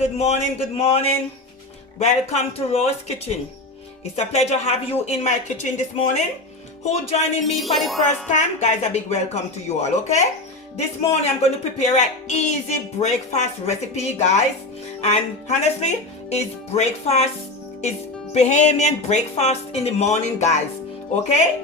good morning, good morning. Welcome to Rose Kitchen. It's a pleasure to have you in my kitchen this morning. Who joining me for the first time? Guys, a big welcome to you all, okay? This morning I'm going to prepare an easy breakfast recipe, guys. And honestly, it's Bahamian breakfast in the morning, guys, okay?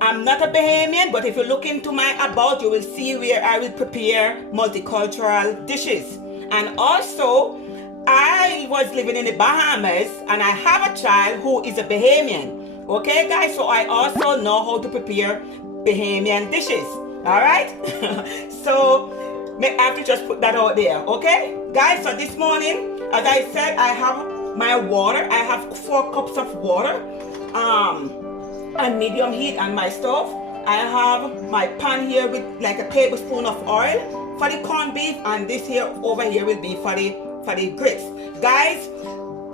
I'm not a Bahamian, but if you look into my about, you will see where I will prepare multicultural dishes. And also, I was living in the Bahamas and I have a child who is a Bahamian. Okay, guys, so I also know how to prepare Bahamian dishes. Alright? So, I have to just put that out there. Okay? Guys, so this morning, as I said, I have my water. I have 4 cups of water. And medium heat on my stove. I have my pan here with like a tablespoon of oil for the corned beef, and this here over here will be for the grits. Guys,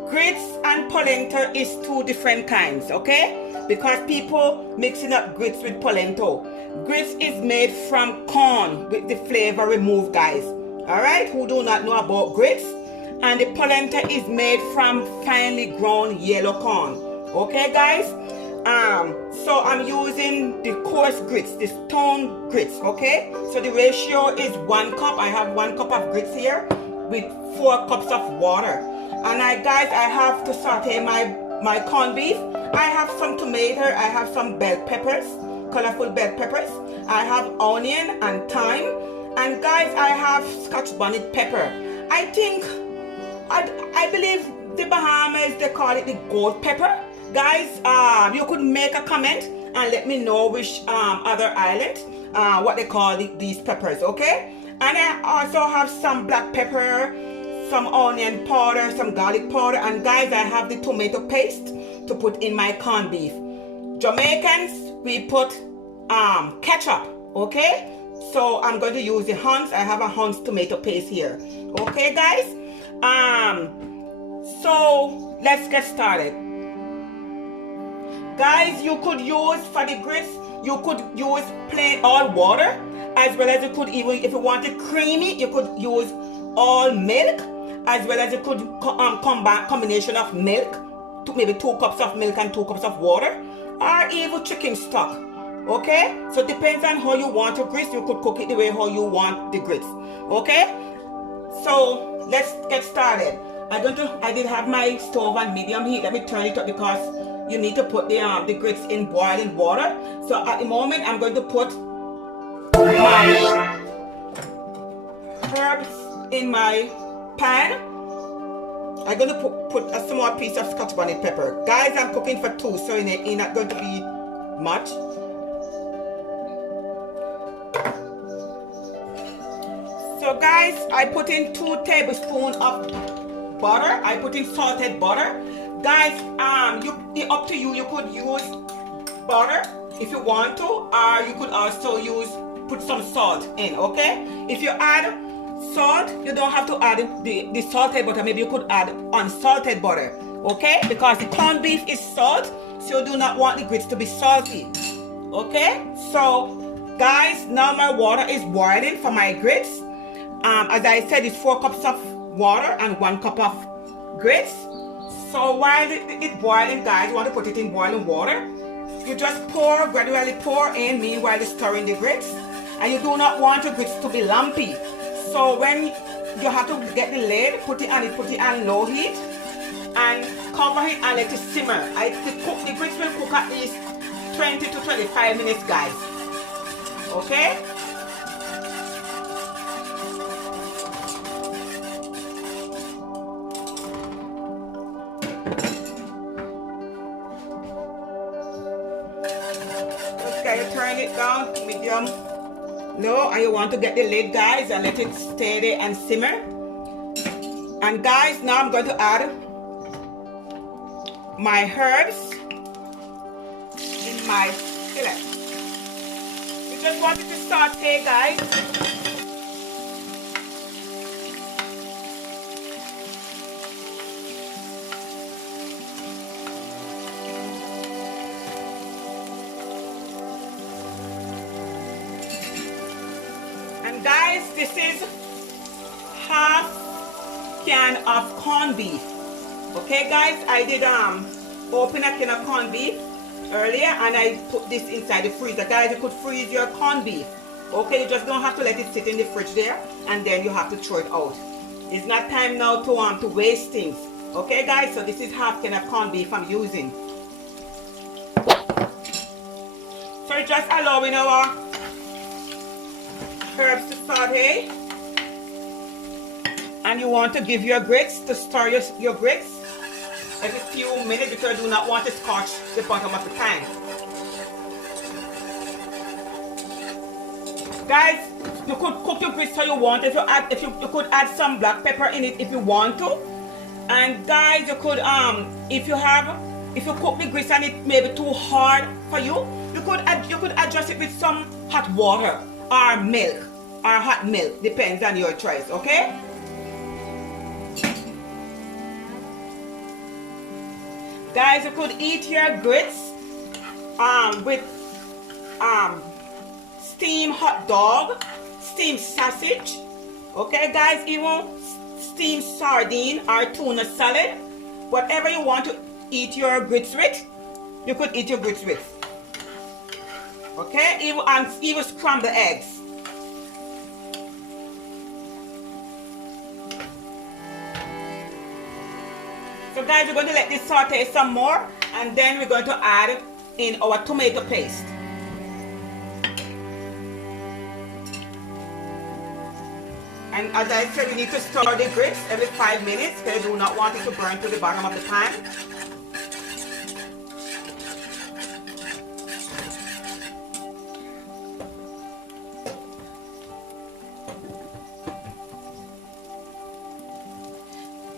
grits and polenta is 2 different kinds, okay? Because people mixing up grits with polenta. Grits is made from corn with the flavor removed, guys. Alright, who do not know about grits? And the polenta is made from finely ground yellow corn. Okay, guys? So I'm using the coarse grits, the stone grits, okay? So the ratio is 1 cup. I have 1 cup of grits here with 4 cups of water. And guys, I have to saute my corned beef. I have some tomato, I have some bell peppers, colorful bell peppers. I have onion and thyme. And guys, I have Scotch bonnet pepper. I believe the Bahamas, they call it the gold pepper. Guys, you could make a comment and let me know which other island, what they call these peppers, okay? And I also have some black pepper, some onion powder, some garlic powder, and guys, I have the tomato paste to put in my corned beef. Jamaicans, we put ketchup, okay? So I'm going to use the Hunt's. I have a Hunt's tomato paste here, okay, guys? So let's get started. Guys, you could use for the grits, you could use plain all water, as well as you could even, if you want it creamy, you could use all milk, as well as you could combination of milk, maybe 2 cups of milk and 2 cups of water, or even chicken stock. Okay, so it depends on how you want your grits. You could cook it the way how you want the grits. Okay, so let's get started. I did have my stove on medium heat. Let me turn it up because you need to put the grits in boiling water. So at the moment, I'm going to put my herbs in my pan. I'm going to put a small piece of Scotch bonnet pepper. Guys, I'm cooking for 2, so it's not going to be much. So guys, I put in 2 tablespoons of butter. I put in salted butter. Guys, up to you. You could use butter if you want to, or you could also put some salt in, okay? If you add salt, you don't have to add the salted butter. Maybe you could add unsalted butter, okay? Because the corned beef is salt, so you do not want the grits to be salty, okay? So, guys, now my water is boiling for my grits. As I said, it's 4 cups of water and 1 cup of grits. So while it's boiling, guys, you want to put it in boiling water. You just gradually pour in, meanwhile you're stirring the grits. And you do not want your grits to be lumpy. So when you have to get the lid, put it on low heat and cover it and let it simmer. The grits will cook at least 20 to 25 minutes, guys. Okay? You turn it down to medium low, and you want to get the lid, guys, and let it stay there and simmer. And guys, now I'm going to add my herbs in my skillet. You just want it to saute, guys. Guys, this is half can of corned beef. Okay guys, I did open a can of corned beef earlier and I put this inside the freezer. Guys, you could freeze your corned beef. Okay, you just don't have to let it sit in the fridge there and then you have to throw it out. It's not time now to waste things. Okay guys, so this is half can of corned beef I'm using. So just allowing our herbs to saute. And you want to give your grits to stir your grits every few minutes because you do not want to scorch the bottom of the pan. Guys, you could cook your grits how you want. You could add some black pepper in it if you want to. And guys, you could if you cook the grits and it may be too hard for you, you could adjust it with some hot water or milk or hot milk, depends on your choice. Okay. Guys, you could eat your grits with steamed hot dog, steamed sausage, okay guys, even steamed sardine or tuna salad. Whatever you want to eat your grits with, you could eat your grits with. Okay, even scrambled eggs. So guys, we're going to let this saute some more and then we're going to add in our tomato paste. And as I said, you need to stir the grits every 5 minutes because you do not want it to burn to the bottom of the pan.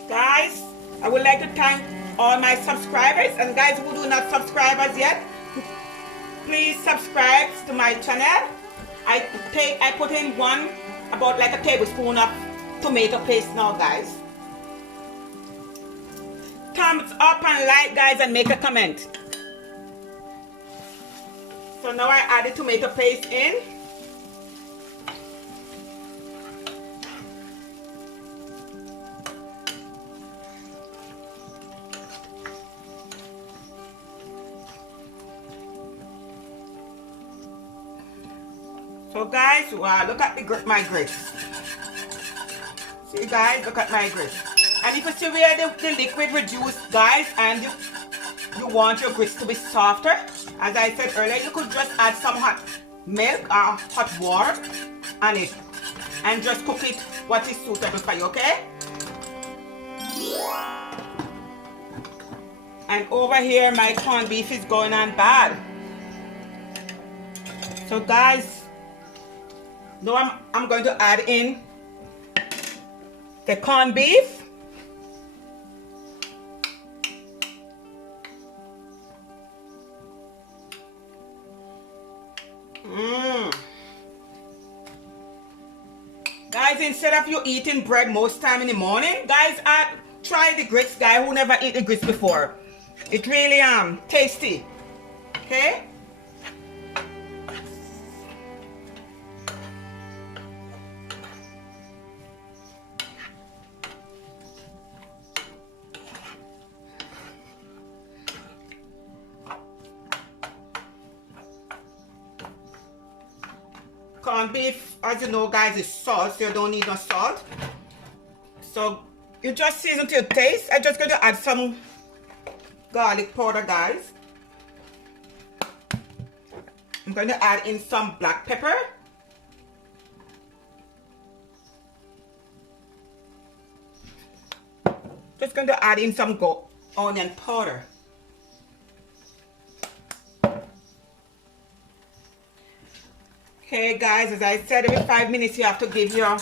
Guys, I would like to thank all my subscribers, and guys who do not subscribe as yet, please subscribe to my channel. I put in about like a tablespoon of tomato paste now, guys. Thumbs up and like, guys, and make a comment. So now I add the tomato paste in. So guys, look at my grits. See guys, look at my grits. And if you see where the liquid reduced, guys, and you want your grits to be softer, as I said earlier, you could just add some hot milk or hot water on it and just cook it what is suitable for you, okay? And over here my corned beef is going on bad. So guys, now I'm going to add in the corned beef. Guys, instead of you eating bread most time in the morning, guys, try the grits, guy who never eat the grits before. It really tasty. Okay? Corned beef, as you know guys, is salt, so you don't need no salt. So you just season to your taste. I'm just going to add some garlic powder, guys. I'm going to add in some black pepper. Just going to add in some onion powder. Okay guys, as I said, every 5 minutes you have to give your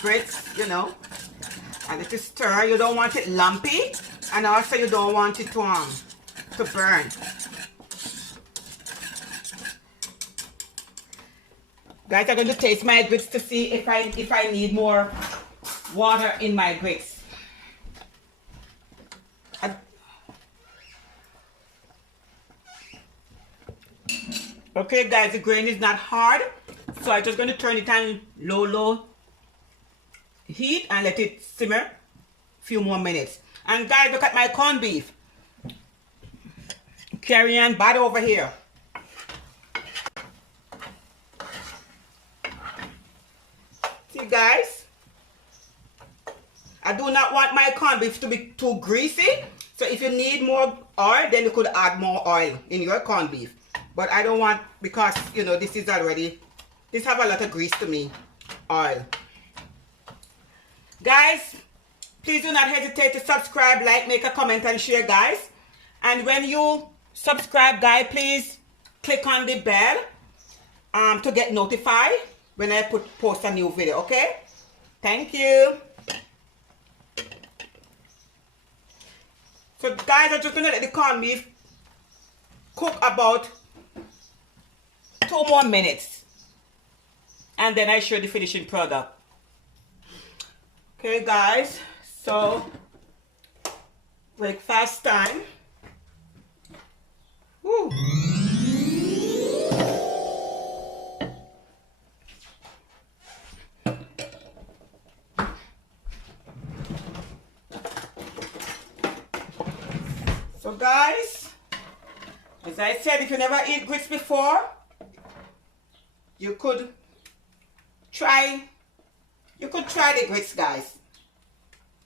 grits, you know, and it is stir. You don't want it lumpy, and also you don't want it to burn. Guys, I'm going to taste my grits to see if I need more water in my grits. Okay guys, the grain is not hard, so I'm just going to turn it on low heat and let it simmer few more minutes. And guys, look at my corned beef. Carry on bad over here. See guys, I do not want my corned beef to be too greasy. So if you need more oil, then you could add more oil in your corned beef. But I don't want, because you know this is already, this have a lot of grease to me, oil. Guys, please do not hesitate to subscribe, like, make a comment and share guys. And when you subscribe guys, please click on the bell to get notified when I post a new video, okay? Thank you. So guys, I'm just gonna let the corned beef cook about 2 more minutes. And then I show the finishing product. Okay guys, so breakfast time. Woo. So guys, as I said, if you never eat grits before, you could try the grits guys.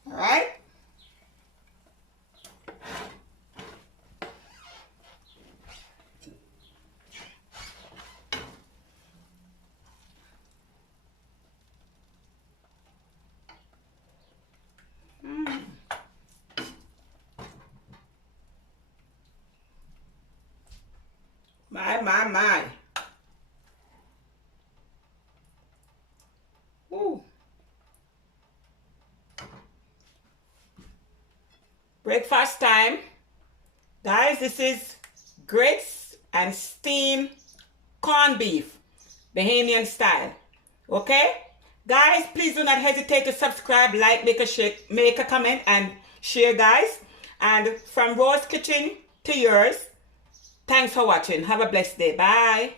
All right. My. Ooh. Breakfast time. Guys, this is grits and steamed corned beef, Bahamian style. Okay? Guys, please do not hesitate to subscribe, like, make a comment and share guys. And from Rose Kitchen to yours, thanks for watching. Have a blessed day. Bye.